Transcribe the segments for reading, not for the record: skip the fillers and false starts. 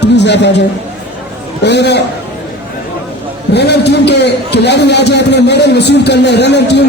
Please आप आ जाए। और रनर टीम के खिलाड़ी आ जाए, अपने मेडल वसूल कर ले। रनर टीम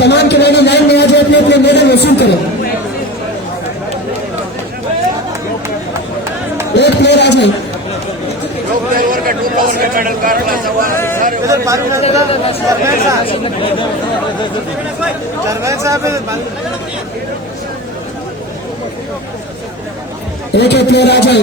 तमाम खिलाड़ी लाइन में आ जाए, अपने अपने मेडल वसूल करें। एक प्लेयर आ जाए। एक प्लेयर आ जाए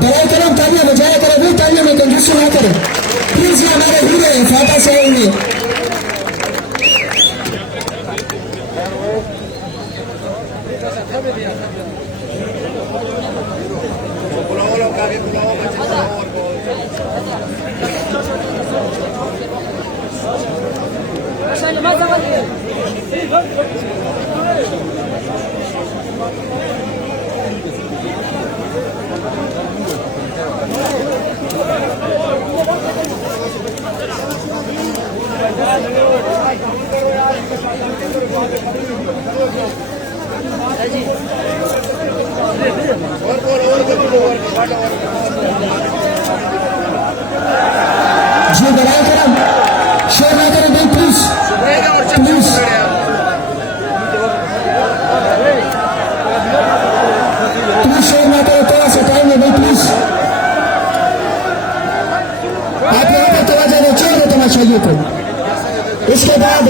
बड़ा करें, तालियां बजाया करें, वो तालियां में कंजूसी ना करें प्लीज। ये हमारे हीरो हैं, फाटा से आएंगे। जी बढ़ाया करें, शेयर ना करें भाई प्लीज प्लीज। प्लीज शेयर ना करें, थोड़ा सा टाइम है भाई प्लीज। आप यहाँ पर तवज्जो दें, छोड़ दो तमाशाइयों को। इसके बाद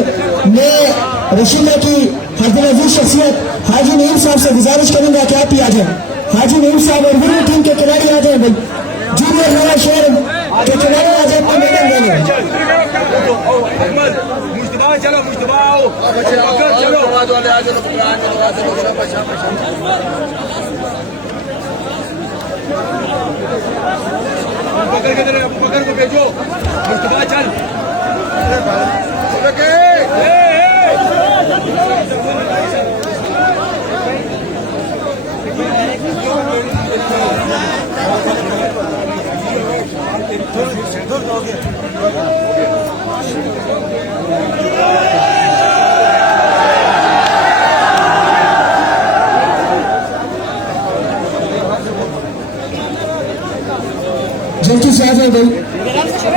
मैं रशीदा की हज़रत शख्सियत हाजी नईम साहब से गुजारिश करूंगा कि आप ही आ जाए। हाजी नईम साहब और विनर टीम के खिलाड़ी आ जाए भाई। जूनियर नवां शहर के खिलाड़ी आ जाए, अपने मेडल ले लें। चलो पकड़ को भेजो, मुश्तबा चल। जल्दी से आ जाए भाई।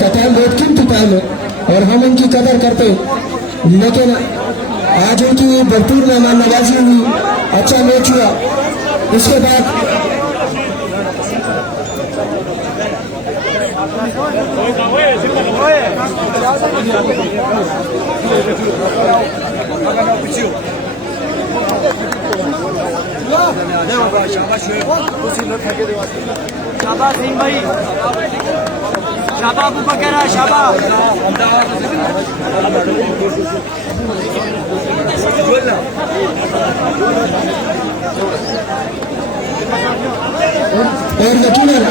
का टाइम बहुत कीमती टाइम है और हम उनकी कदर करते, लेकिन आज उनकी भरपूर मेहमान नवाजी हुई, अच्छा मैच हुआ। उसके बाद शाबाश सिंह भाई, शाबाश अबू बकर, शाबाश। और यकीनन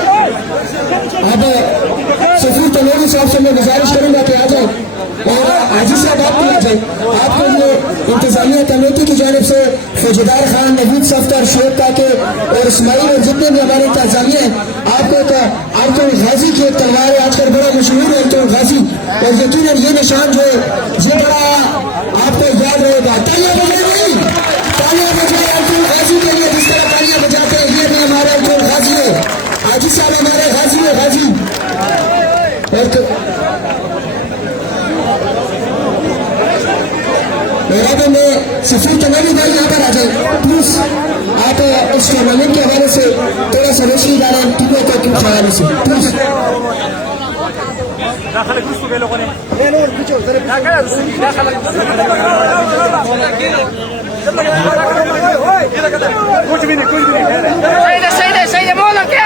अब सफीर तनोरी साहब से मैं गुजारिश करूंगा कि आ जाए और हाजी साहब आप भी आ जाए। आपको ये इंतजामिया कमेटी की जानिब से फौजदारखान, नवीद सफ्तर, शोक काके और इसमाइल और जितने भी हमारे इंतजामिया हैं, आपको गाजी की एक तलवार है, आजकल बड़ा मशहूर है तो गाजी। और यकीनन ये निशान जो है ये बड़ा आपको याद रहेगा। तालियां बजाए, तालियां बजाए अब्दुल गाजी के लिए, जिस तरह तालियां बजाते हैं ये भी हमारा अब्दुल गाजी है। हाजी साहब हमारे गाजी है, गाजी। और अब मैं सफीर तनोरी भाई यहाँ पर आ जाए प्लीज। आप इस टूर्नामेंट के हवाले से थोड़ा सा रोशनी डालें टीमों को क्यों खिलाने से प्लीज। कुछ भी नहीं सही मोला के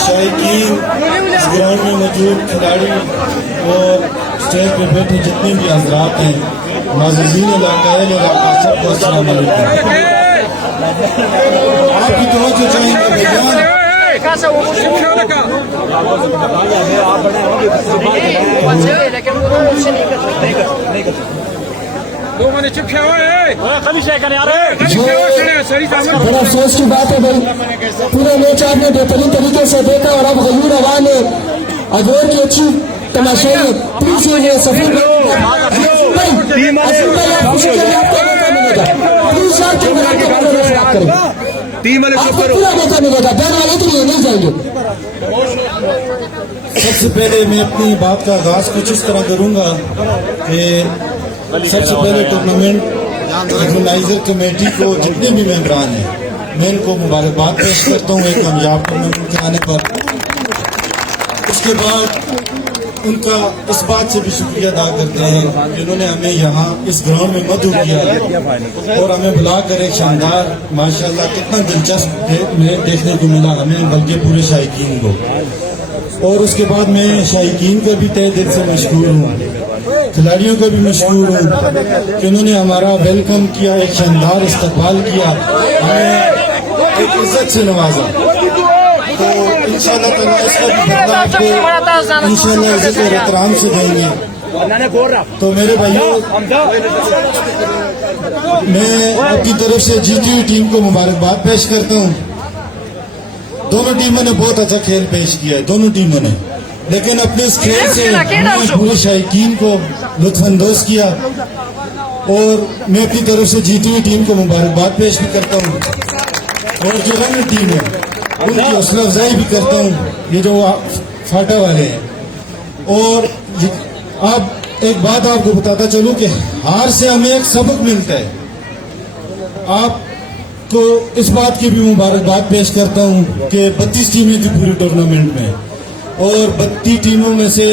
शायकीन, इस ग्राउंड में मौजूद खिलाड़ी और स्टेज पे बैठे जितने भी हजरात हैं, नाज़रीन इलाका सबको अस्सलाम वालेकुम। आपकी तवज्जो चाहेंगे भैया। बड़ा अफसोस की बात है भाई, पूरे मैच आपने बेहतरीन तरीके से देखा और अब गयूर आवाम ने अजोर की अच्छी तमाशाई प्लीज ये सफर पूरा मौका मिलेगा, बैन वाले तो ये नहीं जाएंगे। सबसे पहले मैं अपनी बात का आगाज कुछ इस तरह करूंगा कि सबसे पहले टूर्नामेंट ऑर्गेनाइजर कमेटी को जितने भी मेंबरान हैं मैं इनको मुबारकबाद पेश करता हूँ एक कामयाब टूर्नामेंट कराने पर। उसके बाद उनका इस बात से भी शुक्रिया अदा करते हैं जिन्होंने हमें यहाँ इस ग्राउंड में मदद किया और हमें बुलाकर एक शानदार माशाल्लाह कितना दिलचस्प देखने को मिला हमें, बल्कि पूरे शायकीन को। और उसके बाद मैं शायकीन का भी तहे दिल से मशहूर हूँ, खिलाड़ियों का भी मशहूर हूँ कि उन्होंने हमारा वेलकम किया, एक शानदार इस्तकबाल किया, हमें एक इज्जत से नवाजा। तो इंशाल्लाह ताला इसका भी बदला आपको इंशाल्लाह इज्जत और एहतराम से देंगे। तो मेरे भाइयों, मैं अपनी तरफ से जीती हुई टीम को मुबारकबाद पेश करता हूँ। दोनों टीमों ने बहुत अच्छा खेल पेश किया है, दोनों टीमों ने, लेकिन अपने इस खेल से पूरे शायकीन को लुत्फानंदोज किया। और मैं अपनी तरफ से जीती हुई टीम को मुबारकबाद पेश भी करता हूँ और जो रंग टीम है उनकी हौसला अफजाई भी करता हूँ, ये जो फाटा वाले हैं। और अब एक बात आपको बताता चलूं कि हार से हमें एक सबक मिलता है। आपको इस बात की भी मुबारकबाद पेश करता हूँ कि 32 टीमें थी पूरे टूर्नामेंट में और 32 टीमों में से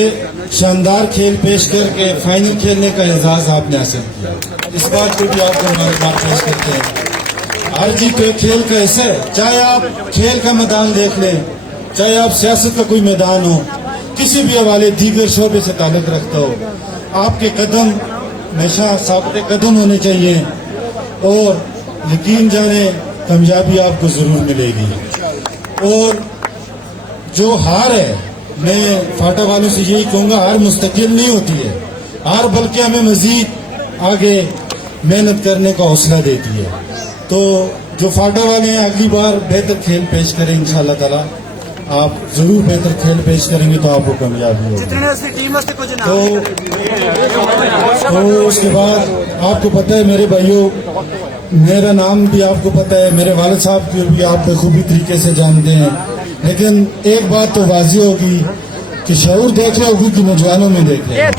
शानदार खेल पेश करके फाइनल खेलने का एजाज आपने हासिल किया। इस बात को भी आपको मुबारकबाद पेश करते हैं। हर जीत तो एक खेल का हिस्सा है, चाहे आप खेल का मैदान देख लें, चाहे आप सियासत का कोई मैदान हो, किसी भी हवाले दीगर शोबे से ताल्लुक रखता हो, आपके कदम हमेशा साबित कदम होने चाहिए और यकीन जाने कामयाबी आपको जरूर मिलेगी। और जो हार है, मैं फाटा वालों से यही कहूँगा, हार मुस्तकिल नहीं होती है, हार बल्कि हमें मजीद आगे मेहनत करने का हौसला देती है। तो जो फाटा वाले हैं अगली बार बेहतर खेल पेश करें इंशाल्लाह ताला, आप जरूर बेहतर खेल पेश करेंगे तो आपको कामयाबी होगी। तो उसके बाद आपको पता है मेरे भाइयों, मेरा नाम भी आपको पता है, मेरे वालिद साहब की भी आप बखूबी तरीके से जानते हैं, लेकिन एक बात तो वाज़ी होगी कि शऊर देख रहे होगी कि नौजवानों में देख रहे हैं,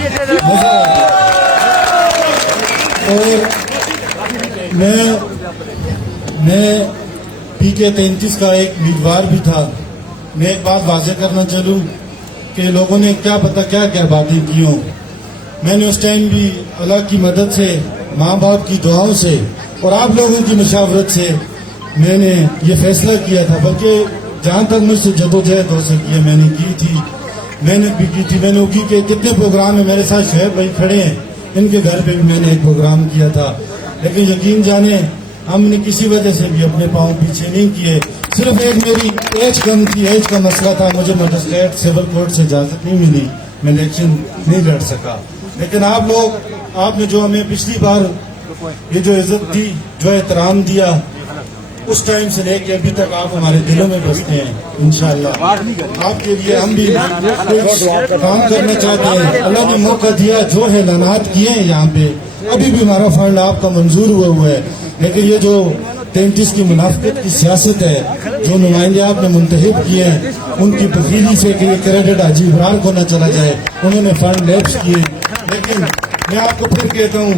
मजा आएगा। और मैं PK 33 का एक उम्मीदवार भी था। मैं एक बात वाज़े करना चलूँ कि लोगों ने क्या पता क्या क्या बातें की हों, मैंने उस टाइम भी अल्लाह की मदद से, माँ बाप की दुआओं से और आप लोगों की मशावरत से मैंने ये फैसला किया था, बल्कि जहाँ तक मुझसे जदोजहद हो सकी है मैंने की थी, मेहनत भी की थी। मैंने ओगी के कितने प्रोग्राम है, मेरे साथ शहर भाई खड़े हैं, इनके घर पे भी मैंने एक प्रोग्राम किया था, लेकिन यकीन जाने हमने किसी वजह से भी अपने पाँव पीछे नहीं किए। सिर्फ एक मेरी एज कम थी, एज का मसला था, मुझे मजिस्ट्रेट सिविल कोर्ट से इजाज़त नहीं मिली, मैं इलेक्शन नहीं लड़ सका। लेकिन आप लोग, आपने जो हमें पिछली बार ये जो इज्जत दी, जो एहतराम दिया, उस टाइम से लेके अभी तक आप हमारे दिलों में बसते हैं। इंशाअल्लाह आपके लिए हम भी काम करना चाहते हैं। अल्लाह ने मौका दिया, जो है ऐलानात किए हैं यहाँ पे, अभी भी हमारा फंड आपका मंजूर हुआ है, लेकिन ये जो 33 की मुनाफिकत की सियासत है, जो नुमाइंदे आपने मुंतखब किए हैं, उनकी बखीली से कि ये क्रेडिट हाजी इब्रार को न चला जाए, उन्होंने फंड लैप्स किए। लेकिन मैं आपको फिर कहता हूँ,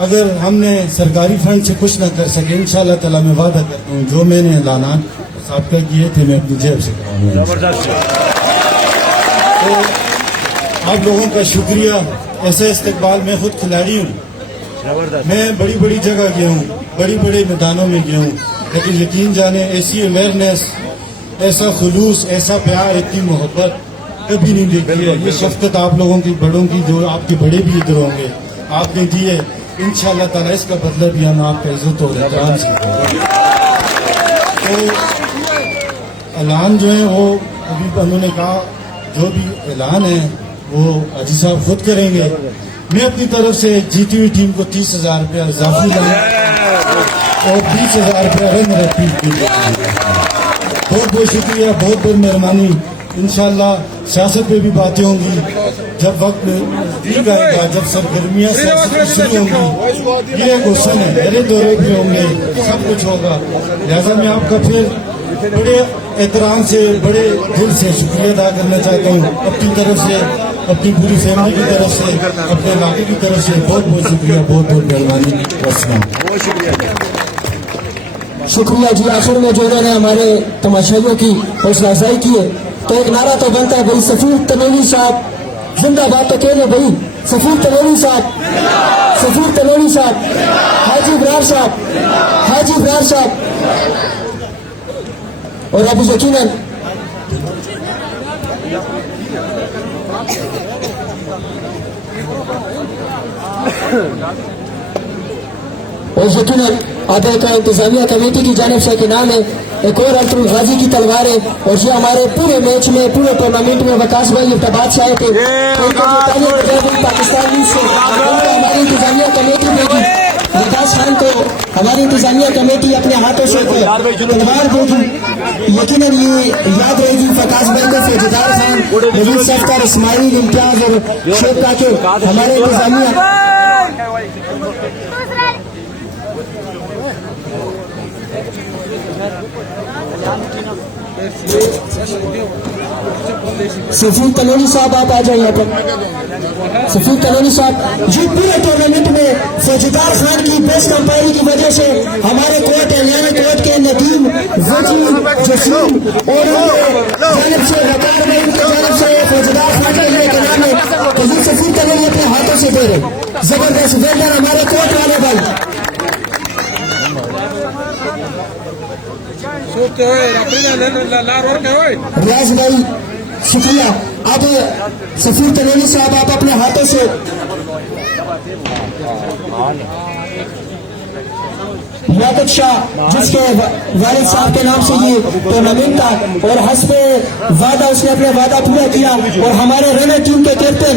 अगर हमने सरकारी फंड से कुछ न कर सके, इंशाअल्लाह ताला मैं वादा करता हूँ जो मैंने ऐलानात साबिक़ा किए थे मैं अपनी जेब से कराऊंगा। तो आप लोगों का शुक्रिया, ऐसा इस्तकबाल। मैं खुद खिलाड़ी हूँ, मैं बड़ी बड़ी जगह गया हूँ, बड़ी बड़े मैदानों में गया हूँ, लेकिन यकीन जाने ऐसी अवेयरनेस, ऐसा खुलूस, ऐसा प्यार, इतनी मोहब्बत कभी नहीं देखी है। ये शफकत आप लोगों की, बड़ों की, जो आपके बड़े भी इधर होंगे, आपने दी है। इंशाअल्लाह ताला इसका बदला भी हम आपका इज्जत और एहतराम से देंगे। तो ऐलान जो है वो अभी उन्होंने कहा जो भी ऐलान है वो हाजी साहब खुद करेंगे। मैं अपनी तरफ से जीती हुई टीम को 30,000 रुपया इजाफी लाऊं और 20,000 रुपया रन रखी के लिए। बहुत बहुत शुक्रिया, बहुत बहुत मेहरबानी। इंशाअल्लाह सियासत पे भी बातें होंगी जब वक्त ठीक आएगा, जब सरगर्मियाँ शुरू होंगी। ये एक हुस्न है, मेरे दौरे भी होंगे, सब कुछ होगा। लिहाजा मैं आपका फिर बड़े एहतराम से, बड़े दिल से शुक्रिया अदा करना चाहता हूँ। अपनी तरफ से, अपनी पूरी फैमिली की तरफ से, अपने इलाके की तरफ से बहुत बहुत शुक्रिया, बहुत बहुत मेहरबानी। अस्सलाम। शुक्रिया जी। आखिर में जो उन्होंने हमारे तमाशाइयों की हौसला अफजाई की है, तो एक नारा तो बनता है भाई, सफीर तनोली साहब जिंदाबाद। तो कह दो भाई, सफीर तनोली साहब, सफीर तनोली साहब, हाजी इब्रार साहब, हाजी इब्रार साहब। और अभी यकीनन आधा का इंतजामिया कमेटी की जानिब से नाम है एक और अल्तुल गाजी की तलवार है। और ये हमारे पूरे मैच में, पूरे टूर्नामेंट में वकास भाई इब्तबाद से आए थे, पाकिस्तान से हमारी इंतजामिया कमेटी देगी। वकास खान को हमारी इंतजामिया कमेटी अपने हाथों से तलवार देगी। यकीनन ये याद रहेगी वकास भाई को, फौजदारखान, नवीद सफ्तर, इस्माइल, इम्तियाज और शैब का के हमारे इंतजामिया सफीर तनोली साहब आप आ जाए यहाँ पर। सफीर तनोली साहब जी, पूरे टूर्नामेंट में फौजदारखान की बेस्ट अंपायरी की वजह से हमारे कोर्ट एहलियान कोर्ट के नदीम, वजी, जसीम और जानिब से वकार में उनकी जानिब से फौजदारखान के लिए नाम है तो ये सफीर तनोली अपने हाथों से दे रहे। जबरदस्त वेलडन हमारे कोर्ट वाले भाई। रियाज भाई शुक्रिया। अब सफीर तनोली साहब आप अपने हाथों से नवाद शाह, जिसके वालिद साहब के नाम से ये टूर्नामेंट था और हस्बे वादा उसने अपने वादा पूरा किया। और हमारे रनर टीम के कैप्टन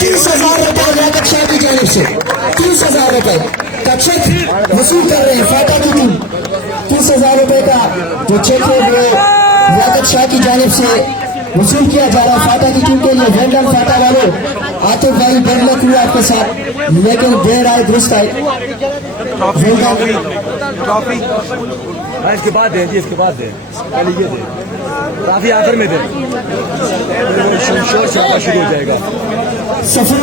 30,000 रुपए नवाद शाह की जानिब से 30,000 रुपए का चेक वसूल कर रहे हैं। फाटा की टीम 30,000 रुपए का जो चेक है वो नवाद शाह की जानिब से वसूल किया जा रहा है फाटा की टीम के लिए। वेलडन फाटा वालों, आतिफ भाई बेडलक हुआ आपके साथ, लेकिन देर आए दुरुस्त आए। इसके बाद दे जी, इसके बाद दे, पहले ये दे, काफी आखिर में दे, शोर शराबा शुरू हो जाएगा। सफर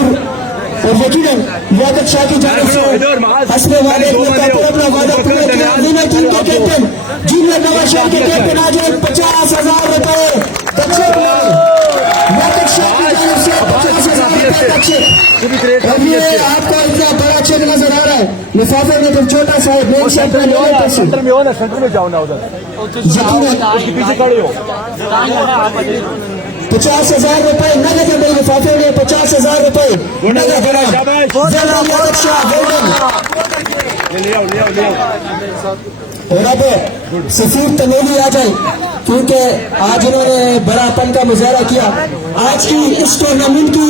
और यकीनन नवाद शाह की जानिब से हंसने वाले अपना वादा पूरा किया। विनर टीम के कैप्टन जूनियर नवां शहर के कैप्टन आज 50,000 रुपए नवाद शाह की जानिब से 50,000 रुपए का चेक। और ये आपको इतना बड़ा चेक नजर आ रहा है, लिफाफे में तो छोटा सा है। मेन सेंटर में हो ना, सेंटर में जाओ ना, उधर पीछे खड़े हो। 50,000 रुपए नगद है मेरे लिफाफे में, 50,000 रुपए नगद है। और अब सफीर तनोली आ जाए, क्योंकि आज उन्होंने बड़ापन का मुजाहरा किया। आज की इस टूर्नामेंट की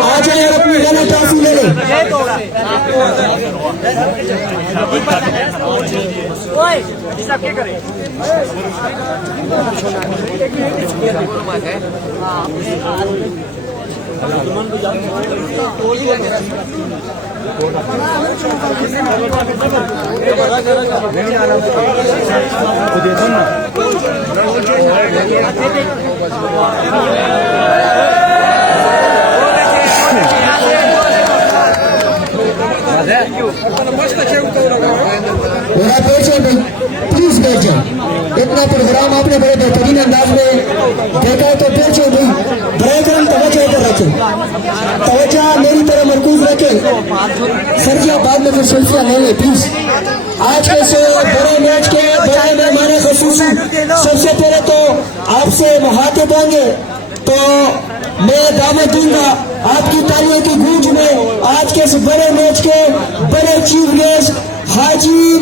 आ जाए और अपनी रनर ट्रॉफी ले लें। प्लीज बैठ जाओ, इतना प्रोग्राम आपने बड़े बेहतरीन अंदाज में देखा है, तो बैठ जाओ भाई। बड़े करम तवज्जो इधर रखें, तवज्जो मेरी तरह मरकूज रखें। सर जी आप बाद में फिर सेल्फियां लेंगे प्लीज। आज के से बड़े मैच के बड़े मेहमान खसूसी, सबसे पहले तो आपसे मुखातिब होंगे तो मैं दावत दूंगा आपकी तालियों की गूंज में आज के इस बड़े मैच के बड़े चीफ गेस्ट हाजी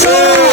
साहब,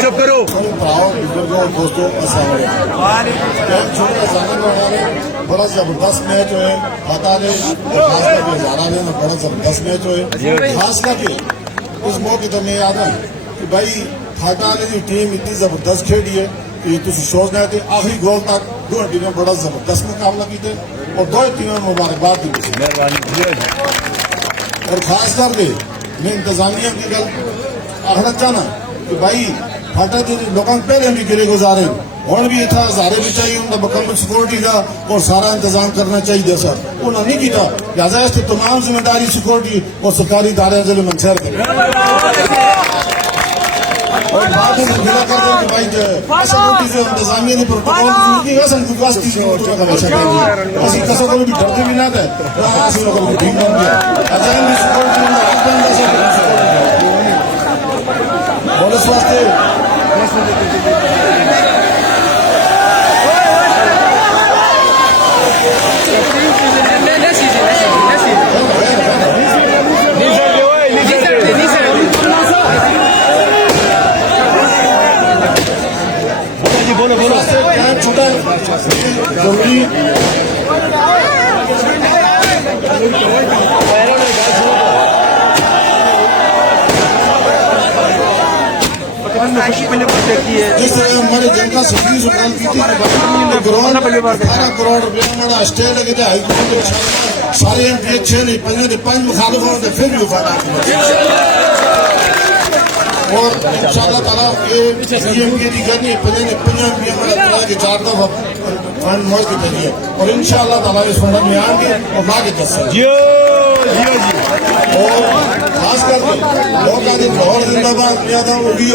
चुप करो। दोस्तों बड़ा जबरदस्त मैच है फटा ने हजारा ने बड़ा जबरदस्त मैच है। खास करके उस मौके तो मैं याद है कि भाई फटा ने की टीम इतनी जबरदस्त खेली है कि तुम सोचना है कि आखिरी गोल तक दो टीमें बड़ा जबरदस्त मुकाबला किए और दो टीमें मुबारकबाद दी। और खास करके मैं इंतजामिया की गल आखना चाहना कि भाई फाटा के लोगों पहले भी गिरे गुजारे और भी इतना हजारे भी चाहिए उनका मुकम्मल सिक्योरिटी का और सारा इंतजाम करना चाहिए सर उन्होंने नहीं किया। लिहाजा इसकी तमाम जिम्मेदारी सिक्योरिटी और सरकारी इदारे जिले मंशहर करें और बाद में गिला कर दें कि भाई सिक्योरिटी से इंतजामिया ने प्रोटोकॉल की वैसे वास्ती का हमेशा करेंगे ऐसी कसर को भी डरते भी ना थे ऐसे लोगों को ठीक बन गया अजान भी सिक्योरिटी और इस वास्ते छोटा जरूरी जिस तरह हमारे जनता सभी सुधार की थी ग्राउंड 18 करोड़ रुपये हमारा स्टे लगे थे हाईकोर्ट सारे एमपी 6 नहीं 5 मुखालिफ होते फिर भी और इंशाअल्लाह ताला ये एमपी की करनी है 5 एमपी हमारा के 4 दफा फंड मौज की करिए और इंशाअल्लाह ताला इस फंड में आएंगे और लाके दस और खास करके लोग आज लाहौर जिंदाबाद किया था ओगी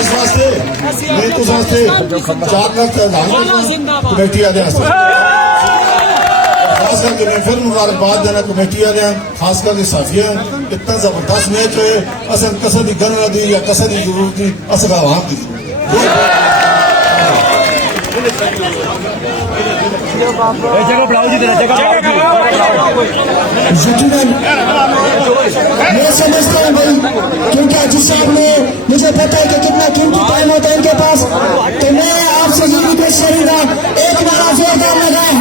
इस वास्ते मैं तो वास्ते 4 लाख कमेटी वाले खास करके मैं फिर मुबारकबाद देना कमेटी वाले खास करके साफिया इतना जबरदस्त मैच है असल कसर की गन दी या कसर की जरूरत थी असल वहां की जगह बढ़ाओ जी जगह यकीनन मैं समझता हूँ भाई क्योंकि जिस साहब ने मुझे पता है कि कितना कीमती टाइम होता है उनके पास तो मैं आपसे ये रिक्वेस्ट करूंगा एक बार जोरदार लगाए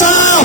साहब,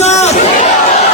साहब,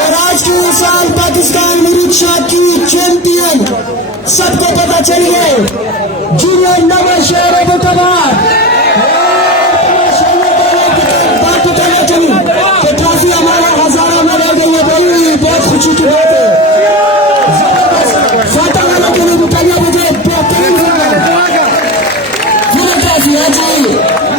और आज की साल पाकिस्तान मरीद शाह की चैंपियन सबको पता चल गए जूनियर नवां शहर एबट ट्रॉफी हमारा हजारा में रह गई है भाई बहुत खुशी की बात है। फाटा वालों के लिए बुटाइया मुझे बेहतरीन ट्रॉफी है जी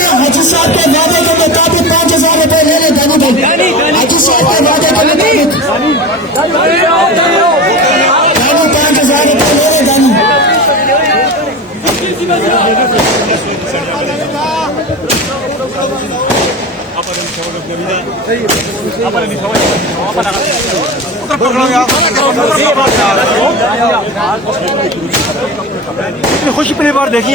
और हाजी साहब के वादे के मुताबिक 5000 रुपए ले ले दानी भाई हाजी साहब के वादे के मुताबिक 5000 रुपए ले ले दानी खुशी पहली बार देखी